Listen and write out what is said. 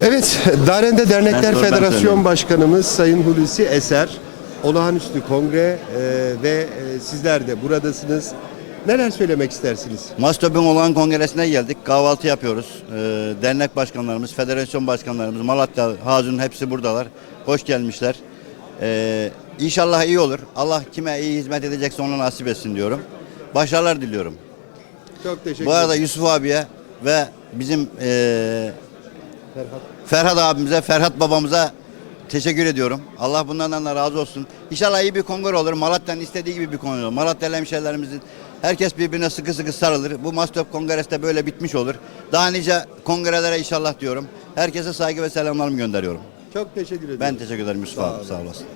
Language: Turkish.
Evet, Darende Dernekler Ben Federasyon. Başkanımız Sayın Hulusi Eser, olağanüstü kongre e, ve e, sizler de buradasınız. Neler söylemek istersiniz? Mastop'un olan kongresine geldik. Kahvaltı yapıyoruz. Ee, dernek başkanlarımız, federasyon başkanlarımız, Malatya, Hazun hepsi buradalar. Hoş gelmişler. Ee, inşallah iyi olur. Allah kime iyi hizmet edecekse ona nasip etsin diyorum. Başarılar diliyorum. Çok teşekkür Bu arada Yusuf abiye ve bizim ee, Ferhat. Ferhat abimize, Ferhat babamıza teşekkür ediyorum. Allah bunlardan da razı olsun. İnşallah iyi bir kongre olur. Malatya'nın istediği gibi bir kongre olur. Malatyalı hemşehrilerimizin herkes birbirine sıkı sıkı sarılır. Bu Mastop Kongresi de böyle bitmiş olur. Daha nice kongrelere inşallah diyorum. Herkese saygı ve selamlarımı gönderiyorum. Çok teşekkür ederim. Ben teşekkür ederim Yusuf abi. Sağ olasın.